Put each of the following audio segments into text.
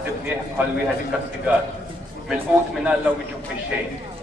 ħsibnieh bħal wieħed ikkastigat mill-qut minn Alla u miġub bix-xejn.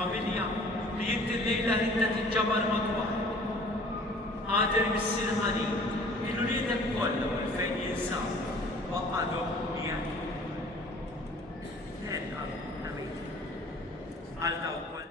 familja li jinti l-lejla rinta tinġabar madwar. Għader mis-silħani, il-uliedek kollha fejn jinsaw, waqadhom jgħid. Għal daw kollha.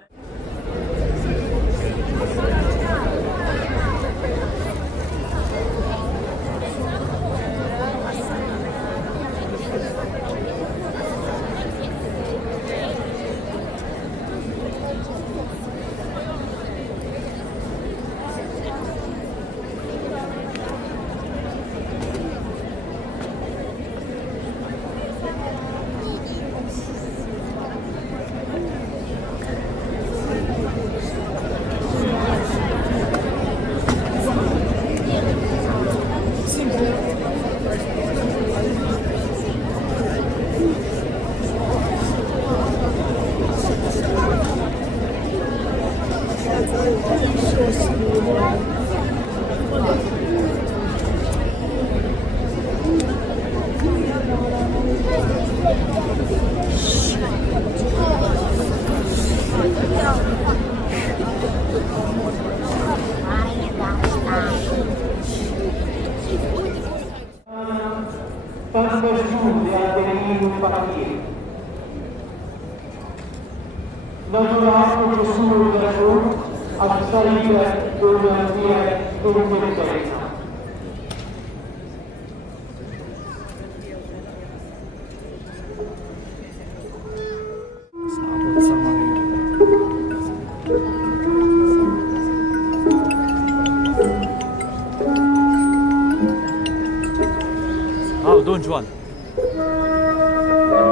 Don Juan.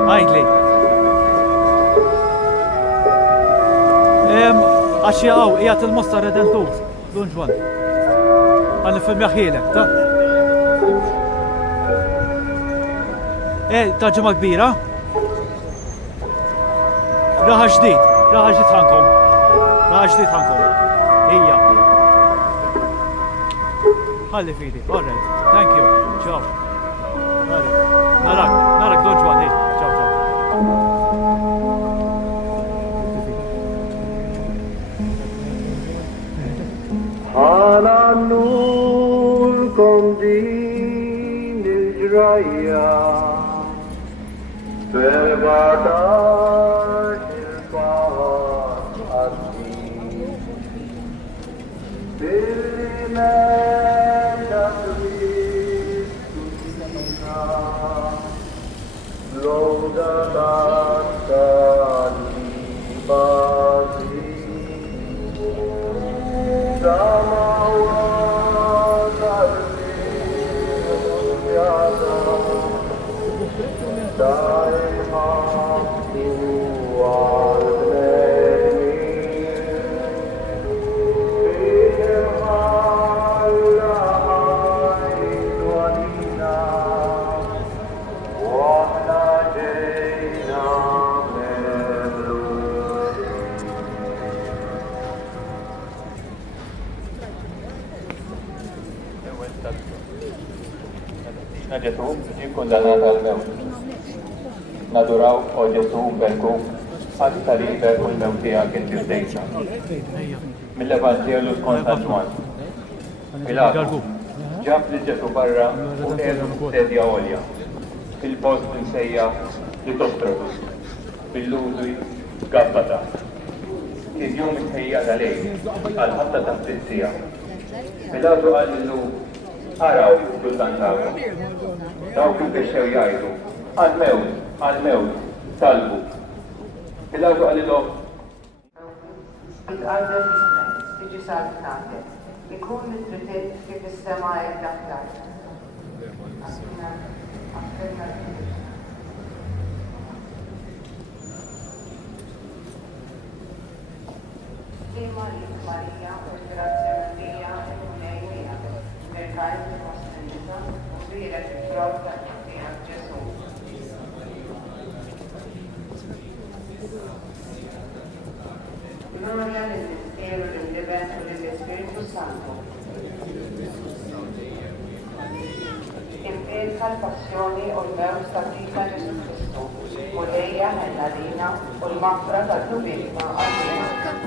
Għajdli. Għaxi għaw, jgħat il-Mosta Redentus, Don Juan. Għalli film jaħilek, ta' ta' ġemma kbira. Raħa ġdid ħankom. Raħa ġdid ħankom. Ija. Għalli fidi, all right. Thank you. Ciao. Narak, Don Juan, hey, ciao, على النور كومدين الجرية ببعدات البحر الدين بالمال تقريب تسينا لو دلت البازي سماوات الأرض Isna Ġesu ġie kundannat għal mewt. Naduraw o Ġesu berku għal salibek u l-mewt tiegħek inti fdejtna. Mill-Evanġelu skont San Ġwan. Pilatu ġab li Ġesu barra u qiegħdu sedja għolja fil-post insejjaħ Litostrotus bil-lużu Gabbata. Kien jum itħejjaq għalejn għal-ħatta ta' strizzija. Pilatu qal lilu araw sultan tagħkom. Dawk il-bixxew jgħidu għal-mewt, talbu. Pilatu qal lilhom Bil-qalbem ismek, tiġi salvnatek. Ikun mittritet kif is-sema hekk l-aħjar. Marija, grazie Maria, Emilia, per caso vostra offrire più pronta a Gesù. Gloria nel mistero dell'evento dello Spirito Santo. Imperca l-passjoni u l-mew statika Gesù Kristu, u lejja ħennarina u l-mafra tal-nubitna għal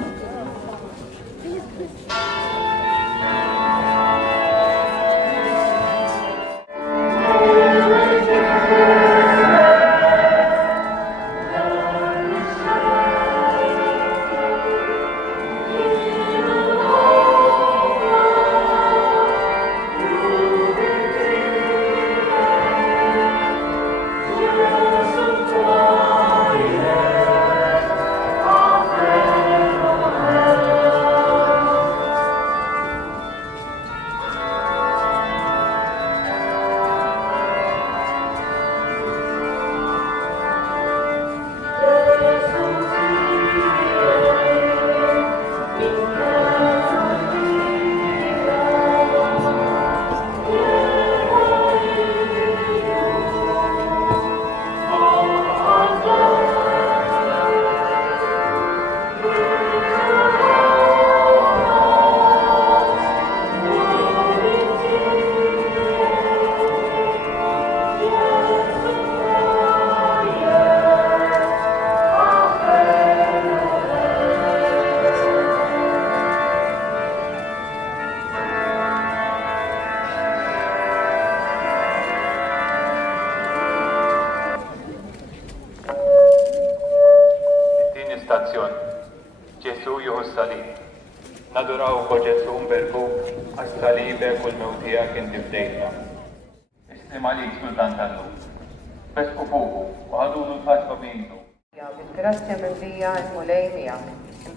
Ġesu juhu s-salib. Naduraw ko Ġesu mberku għas-salibek u l-mewt tiegħek inti fdejtna. Islim għalik sultan tannu. Besku fuqu u ħadulu l-ħasba minnu. Bil-grazzja Maria il-mulejmija,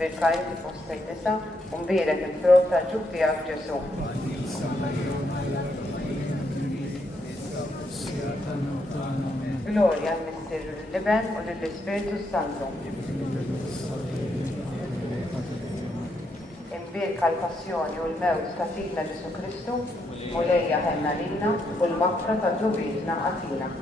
bil-kajn ti nisa, mbirek il-frott tal-ġub tiegħek Ġesu. Gloria al-Misteru l-Liben u l-Spiritu Santo. Imbirka l-passjoni u l-mewt ta' Sidna Ġesu Kristu, u lejja ħenna lilna u l-mafra ta' ġubietna għatina.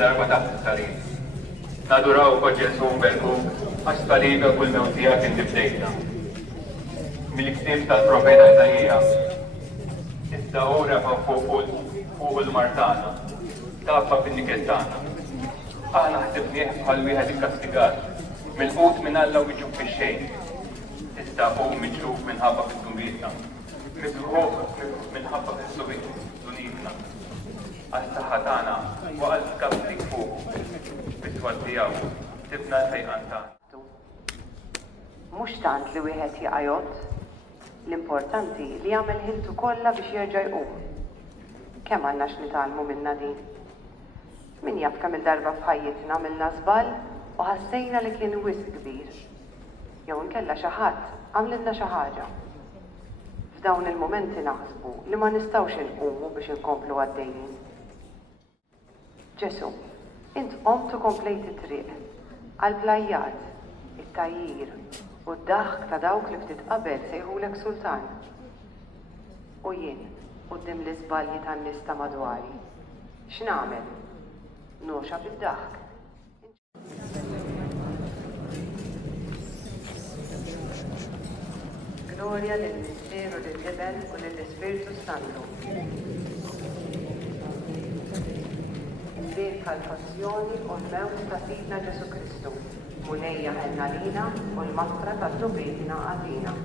darba taħt is-salib. Naduraw kol Ġesu mberkuk, għax salibek u l-mewt tiegħek inti bdejtna. Mill-ktieb tal-profeta Iżajija, issa ora fuq il-martana, tabba fin-nikel tagħna. Aħna ħsibnieh bħal wieħed ikkastigat, mill-qut minn Alla u miġub fix-xejn. Issa hu miġrub minħabba fid-dumietna, mitruħ minħabba fis-dunibna. Għas-saħħa tagħna u għall-kastik fuq bis-swad tiegħu sibna l-ħejqan tagħna. Mhux tant li wieħed jaqajot, l-importanti li jagħmel ħiltu kollha biex jerġa' jqum. Kemm għandna x'nitgħallmu minnha din? Min jaf kemm il-darba f'ħajjitna għamilna żball u ħassejna li kien wisq kbir. Jew inkella xi ħadd għamlilna xi ħaġa. F'dawn il-momenti naħsbu li ma nistgħux inqumu biex inkomplu għaddejjin. Ġesu, int qomt u komplejt it-triq għall-plajjat, it-tajjir u d-daħk ta' dawk li ftit qabel sejħulek sultan. U jien, quddiem l-iżbalji tan-nies ta' madwari, x'nagħmel? Noxa bid-daħk. Gloria lill-Misteru lill-Ibn u lill-Ispiritu Santu. Imbirka l-passjoni u l-mewt ta' Sidna Ġesu Kristu, u lejja ħelna lina u l-maħtra ta' dubietina għalina.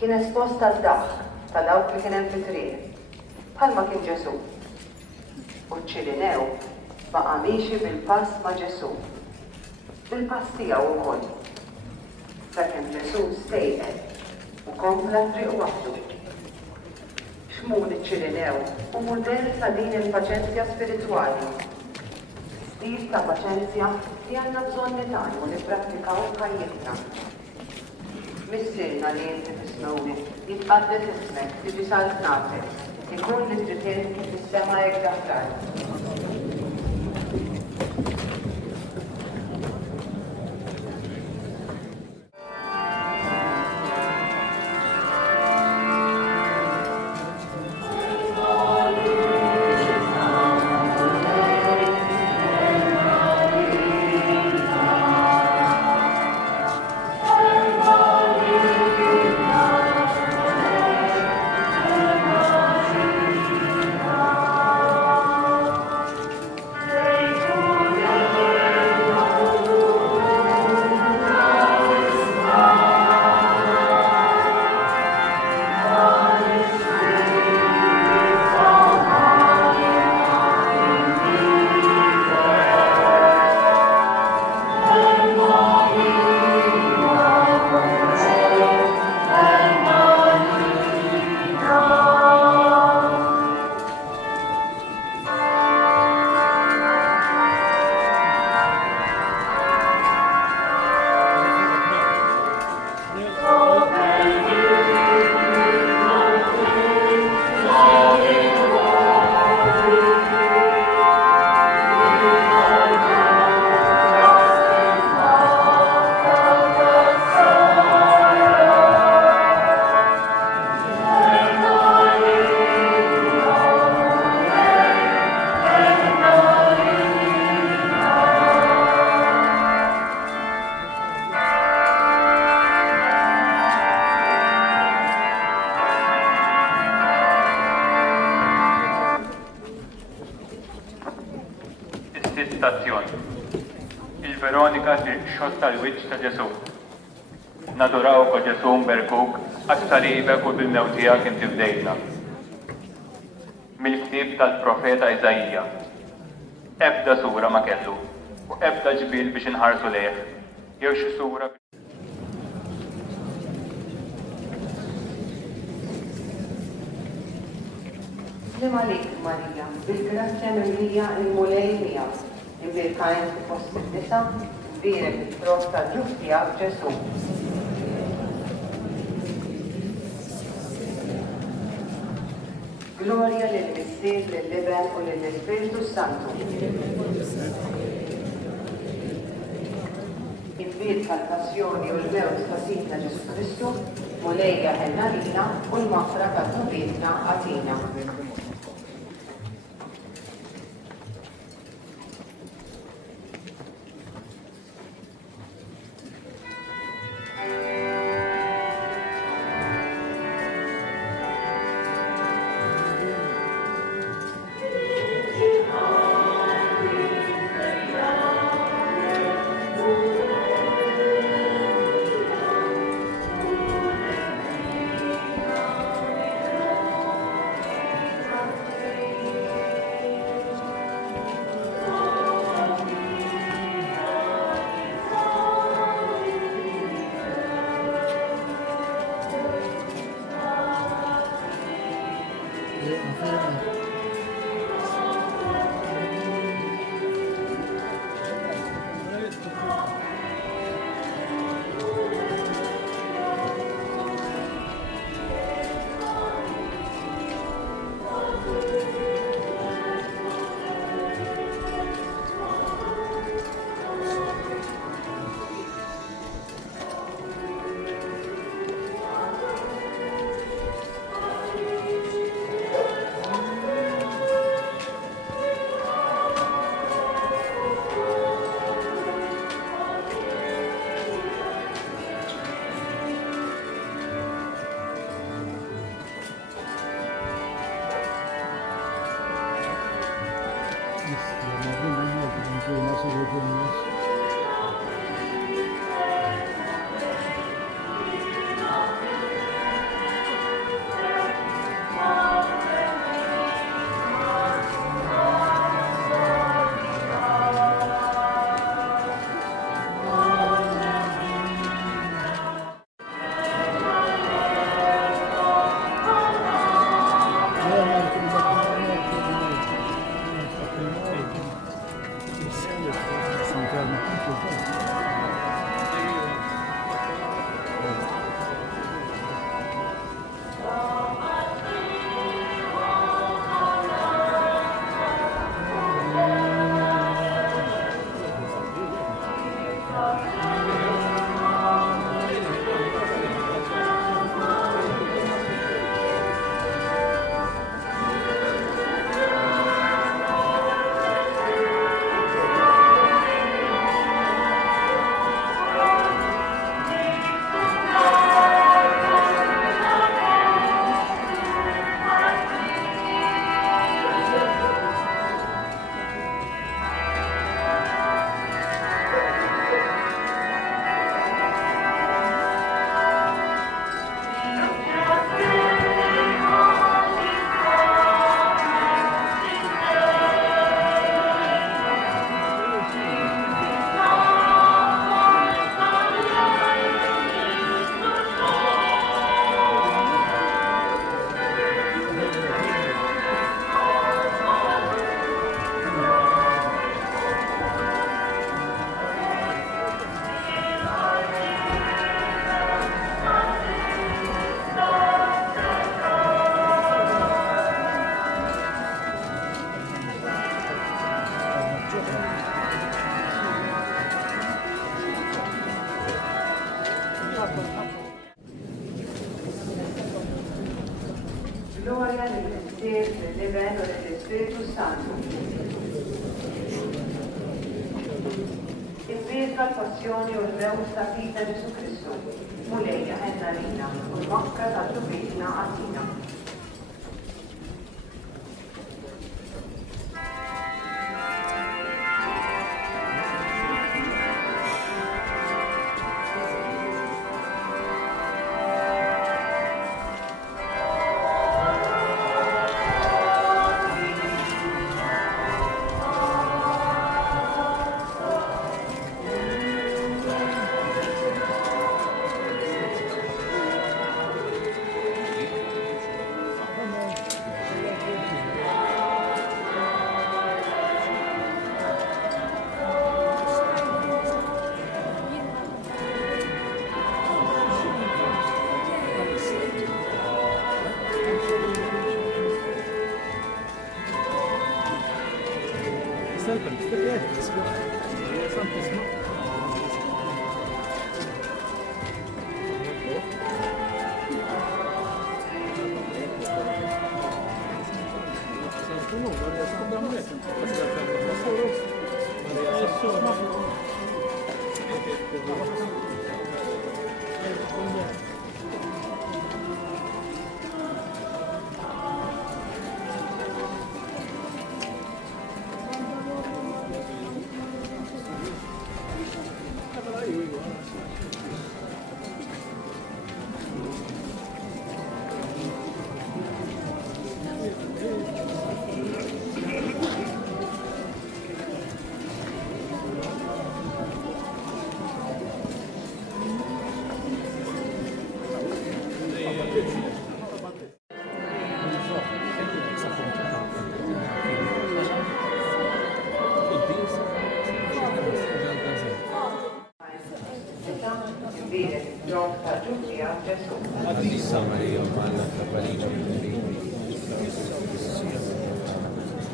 kien espost għad-daħħ ta' dawk li kien hemm fit-triq, bħalma kien Ġesu. U ċ-Ċirinew baqa' miexi bil-pass ma' Ġesu, bil-pass tiegħu wkoll. Sakemm Ġesu stejqed u kompla triq waħdu. X'mur iċ-Ċirinew u mudell ta' din il-paċenzja spiritwali. Stil ta' paċenzja li għandna bżonn nitgħallmu nipprattikaw f'ħajjitna. Missirna li jinti tismewni, jitqaddes ismek, tiġi sal-tnafek, ikun li t-titin fis-sema jekk daħtar. Stazzjon. Il-Veronika xotta l-wiċċ ta' Ġesu. Naduraw ko Ġesu mberkuk għas-salibek u bil-mewt tiegħek inti bdejtna. Mill-ktieb tal-profeta Iżajja. Ebda sura ma kellu u ebda ġbien biex inħarsu lejh. Jew xi sura Slim għalik, Marija, bil-grazzja mimlija il-mulej miegħek, imbirkajn fi fost id-nisa, birek il-frott tal-ġuf tiegħek Ġesu. Gloria lill-Missier, lill-Liben u lill-Ispiritu Santu. Imbirka l-passjoni u l-mewt ta' Sidna Ġesu Kristu, mulejja ħelna lina u l-mafra ta' tubietna għatina. Gloria nel livello dello Spirito Santo. Il-birka l-passjoni u l-mewt ta' fita Ġesu Kristu, mulejja ħenna lina u l-makka ta' ġubitna għatina.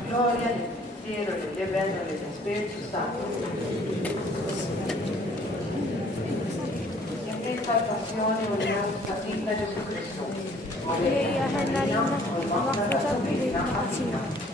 Gloria nel cielo e nell'evangelio dello Spirito Santo. In questa passione uniamo capita Gesù Cristo. Lei ħenna lina u makka ta' ġubitna għatina.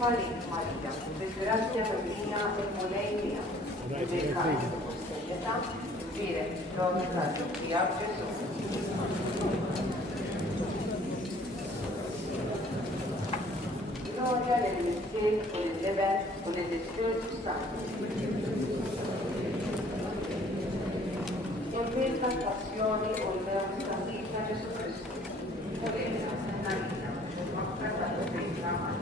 Maria, disgrazia bambina e molenia, peccato, serietà, dire, gloria a Gesù. Gloria nel cielo e nell'evento e nel Spirito Santo. In questa passione volevamo stabilire Gesù Cristo, molenia, Maria, peccato, serietà,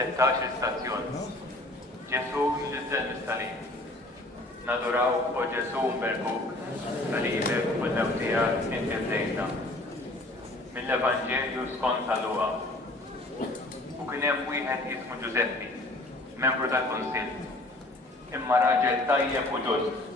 16 stazzjon. Ġesu nġizdel mis-salim. Naduraw u Ġesu mberbuk, salibek u l-mewtija inti bdejta. Mill-Evanġelju skont tal-Luqa. U kien hemm wieħed jismu Giuseppi, membru tal-Kunsill, imma raġel tajjeb u ġust.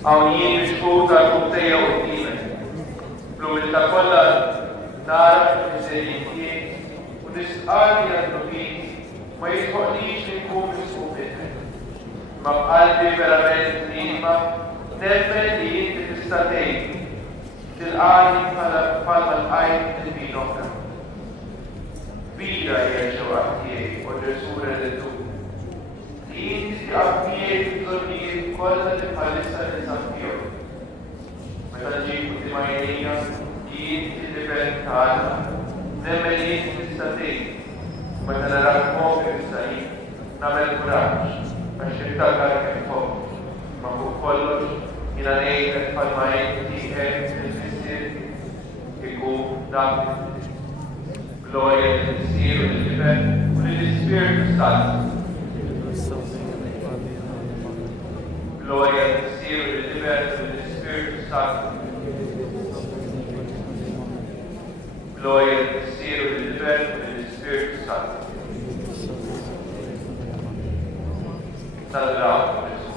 Hawn jien mixfuta l-kumtejja u t-timek. L-umilta kollha nara l-miżerjien u nisqali għal-nufin ma jitħoqlix li nkun misfuqek. Ma b'qalbi verament nima nemmen li inti tista' tgħin tilqani bħalma l-qajt il-min oħra. Kbira hija x-xewqa tiegħi u l-resura li tu. Li inti taqbniet il-bżonnijiet kollha li bħalissa nisabtihom. Meta ġib quddiem għajnejja li inti libert tagħna, nemmen li inti tista' tgħin meta narak mowqif sa'id nagħmel kuraġġ għax niftakar kemm fok. Ma fuq kollox jiena ngħidlek bħalma inti qed il-missier ikun dak glorja lill-Missier u lill-Liber u lill-Ispiritu Santu. Gloria al Missier u lill-Liber u lill-Ispiritu Santu. Gloria al Missier u lill-Liber u lill-Ispiritu Santu. tal-rab